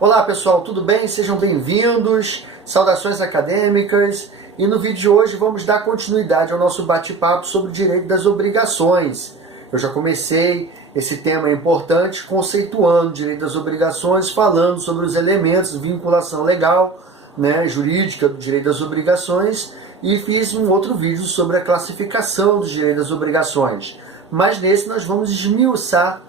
Olá pessoal, tudo bem? Sejam bem-vindos, saudações acadêmicas, e no vídeo de hoje vamos dar continuidade ao nosso bate-papo sobre o direito das obrigações. Eu já comecei esse tema importante conceituando o direito das obrigações, falando sobre os elementos de vinculação legal, jurídica do direito das obrigações, e fiz um outro vídeo sobre a classificação do direito das obrigações. Mas nesse nós vamos esmiuçar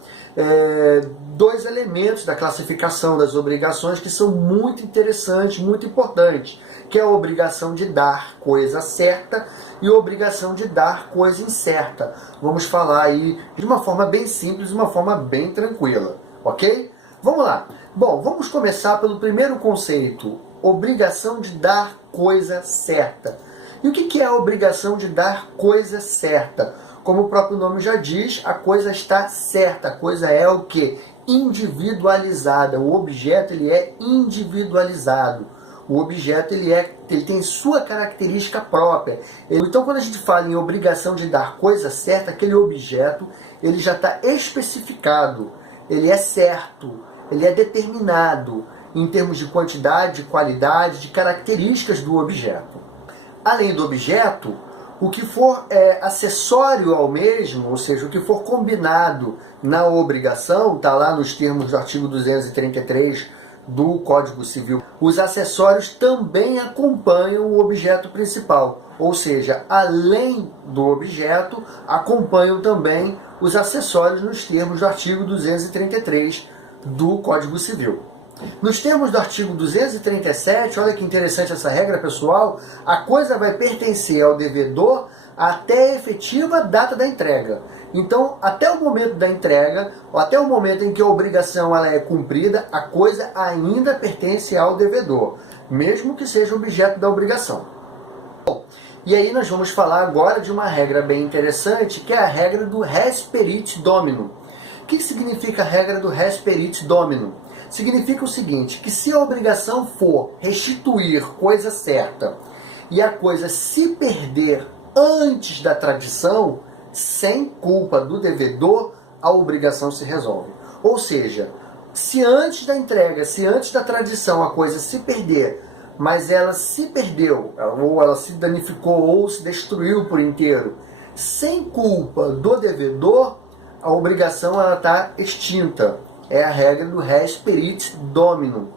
dois elementos da classificação das obrigações que são muito interessantes, muito importantes, que é a obrigação de dar coisa certa e a obrigação de dar coisa incerta. Vamos falar aí de uma forma bem simples, de uma forma bem tranquila, ok? Vamos lá. Bom, vamos começar pelo primeiro conceito, obrigação de dar coisa certa. E o que é a obrigação de dar coisa certa? Como o próprio nome já diz, a coisa está certa, a coisa é o quê? Individualizada. O objeto ele é individualizado. O objeto ele tem sua característica própria. Então, quando a gente fala em obrigação de dar coisa certa, aquele objeto ele já está especificado, ele é certo, ele é determinado em termos de quantidade, de qualidade, de características do objeto. Além do objeto, o que for acessório ao mesmo, ou seja, o que for combinado na obrigação, está lá nos termos do artigo 233 do Código Civil, os acessórios também acompanham o objeto principal, ou seja, além do objeto, acompanham também os acessórios nos termos do artigo 233 do Código Civil. Nos termos do artigo 237, olha que interessante essa regra, pessoal, a coisa vai pertencer ao devedor até a efetiva data da entrega. Então, até o momento da entrega, ou até o momento em que a obrigação ela é cumprida, a coisa ainda pertence ao devedor, mesmo que seja objeto da obrigação. Bom, e aí nós vamos falar agora de uma regra bem interessante, que é a regra do res perit domino. O que significa a regra do res perit domino? Significa o seguinte, que se a obrigação for restituir coisa certa e a coisa se perder antes da tradição, sem culpa do devedor, a obrigação se resolve. Ou seja, se antes da entrega, se antes da tradição a coisa se perder, mas ela se perdeu, ou ela se danificou, ou se destruiu por inteiro, sem culpa do devedor, a obrigação está extinta. É a regra do res perit domino.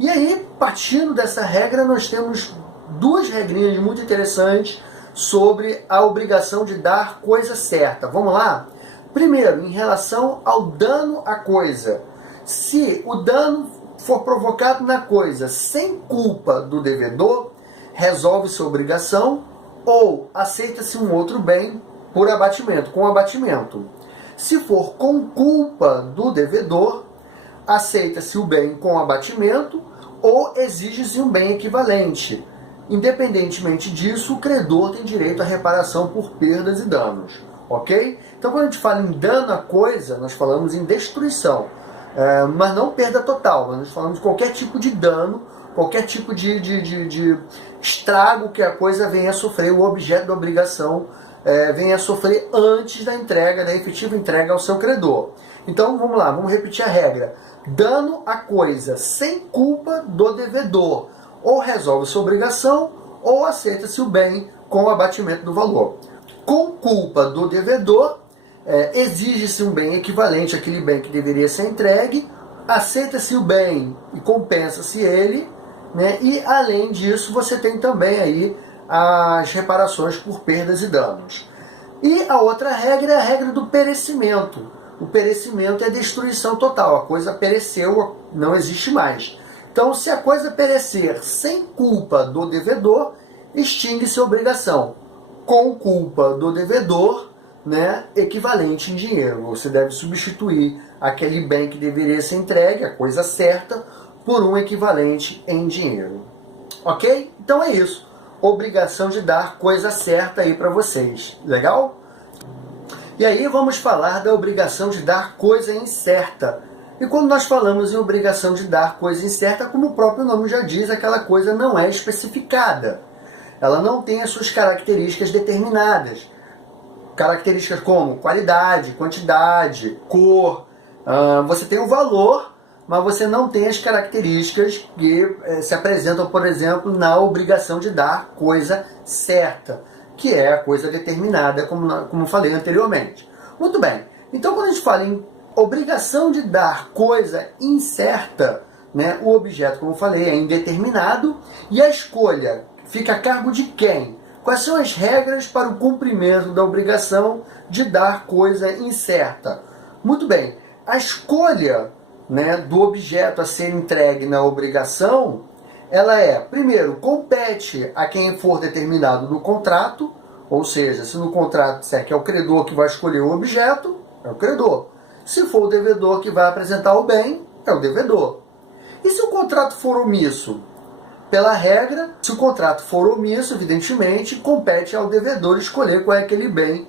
E aí, partindo dessa regra, nós temos duas regrinhas muito interessantes sobre a obrigação de dar coisa certa. Vamos lá? Primeiro, em relação ao dano à coisa. Se o dano for provocado na coisa sem culpa do devedor, resolve-se a obrigação ou aceita-se um outro bem por abatimento, com abatimento. Se for com culpa do devedor, aceita-se o bem com abatimento ou exige-se um bem equivalente. Independentemente disso, o credor tem direito à reparação por perdas e danos. Ok? Então, quando a gente fala em dano à coisa, nós falamos em destruição. Mas não perda total. Nós falamos de qualquer tipo de dano, qualquer tipo de estrago que a coisa venha a sofrer, o objeto da obrigação venha a sofrer antes da entrega, da efetiva entrega ao seu credor. Então, vamos lá, vamos repetir a regra. Dano à coisa sem culpa do devedor. Ou resolve sua obrigação, ou aceita-se o bem com o abatimento do valor. Com culpa do devedor, exige-se um bem equivalente àquele bem que deveria ser entregue, aceita-se o bem e compensa-se ele, e além disso, você tem também aí as reparações por perdas e danos. E a outra regra é a regra do perecimento. O perecimento é a destruição total. A coisa pereceu, não existe mais. Então, se a coisa perecer sem culpa do devedor, extingue-se a obrigação. Com culpa do devedor, equivalente em dinheiro. Você deve substituir aquele bem que deveria ser entregue, a coisa certa, por um equivalente em dinheiro. Ok? Então é isso. Obrigação de dar coisa certa aí para vocês. Legal? E aí vamos falar da obrigação de dar coisa incerta. E quando nós falamos em obrigação de dar coisa incerta, como o próprio nome já diz, aquela coisa não é especificada. Ela não tem as suas características determinadas. Características como qualidade, quantidade, cor. Você tem o valor, mas você não tem as características que se apresentam, por exemplo, na obrigação de dar coisa certa, que é a coisa determinada, como falei anteriormente. Muito bem, então quando a gente fala em obrigação de dar coisa incerta, né, o objeto, como eu falei, é indeterminado e a escolha fica a cargo de quem? Quais são as regras para o cumprimento da obrigação de dar coisa incerta? Muito bem, a escolha, né, do objeto a ser entregue na obrigação, ela é, primeiro, compete a quem for determinado no contrato, ou seja, se no contrato disser que é o credor que vai escolher o objeto, é o credor. Se for o devedor que vai apresentar o bem, é o devedor. E se o contrato for omisso? Pela regra, se o contrato for omisso, evidentemente, compete ao devedor escolher qual é aquele bem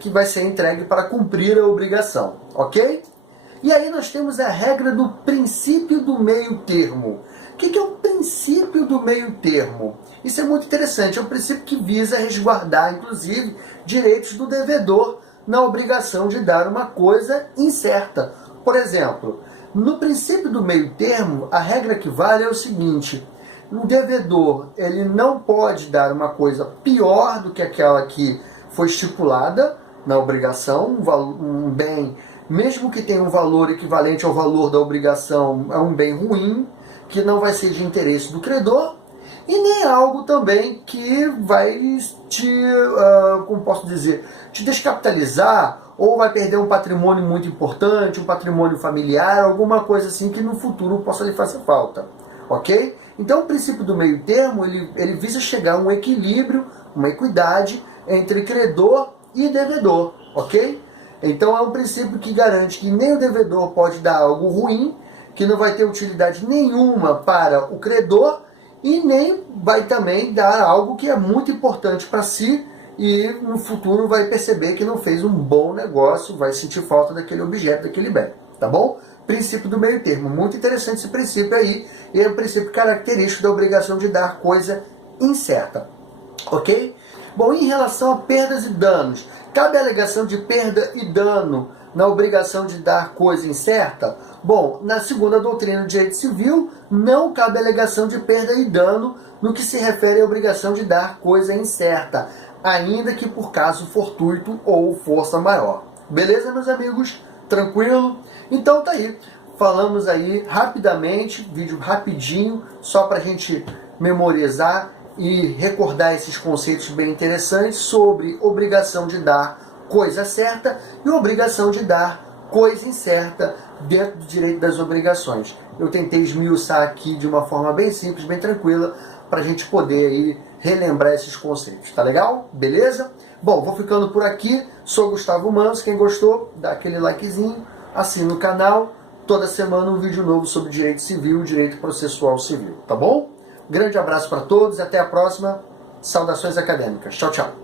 que vai ser entregue para cumprir a obrigação, ok? E aí nós temos a regra do princípio do meio termo. O que é o princípio do meio termo? Isso é muito interessante, é um princípio que visa resguardar, inclusive, direitos do devedor na obrigação de dar uma coisa incerta. Por exemplo, no princípio do meio termo, a regra que vale é o seguinte: o devedor ele não pode dar uma coisa pior do que aquela que foi estipulada na obrigação, um bem, mesmo que tenha um valor equivalente ao valor da obrigação, é um bem ruim, que não vai ser de interesse do credor, e nem algo também que vai te, como posso dizer, te descapitalizar, ou vai perder um patrimônio muito importante, um patrimônio familiar, alguma coisa assim que no futuro possa lhe fazer falta, ok? Então o princípio do meio termo, ele visa chegar a um equilíbrio, uma equidade entre credor e devedor, ok? Então é um princípio que garante que nem o devedor pode dar algo ruim, que não vai ter utilidade nenhuma para o credor, e nem vai também dar algo que é muito importante para si, e no futuro vai perceber que não fez um bom negócio, vai sentir falta daquele objeto, daquele bem, tá bom? Princípio do meio termo, muito interessante esse princípio aí, e é um princípio característico da obrigação de dar coisa incerta, ok? Bom, em relação a perdas e danos, cabe a alegação de perda e dano na obrigação de dar coisa incerta? Bom, na segunda doutrina do direito civil, não cabe alegação de perda e dano no que se refere à obrigação de dar coisa incerta, ainda que por caso fortuito ou força maior. Beleza, meus amigos? Tranquilo? Então tá aí. Falamos aí rapidamente, vídeo rapidinho, só para a gente memorizar e recordar esses conceitos bem interessantes sobre obrigação de dar coisa certa e obrigação de dar coisa incerta dentro do direito das obrigações. Eu tentei esmiuçar aqui de uma forma bem simples, bem tranquila, para a gente poder aí relembrar esses conceitos. Tá legal? Beleza? Bom, vou ficando por aqui. Sou Gustavo Manso. Quem gostou, dá aquele likezinho, assina o canal. Toda semana um vídeo novo sobre direito civil e direito processual civil. Tá bom? Grande abraço para todos. Até a próxima. Saudações acadêmicas. Tchau, tchau.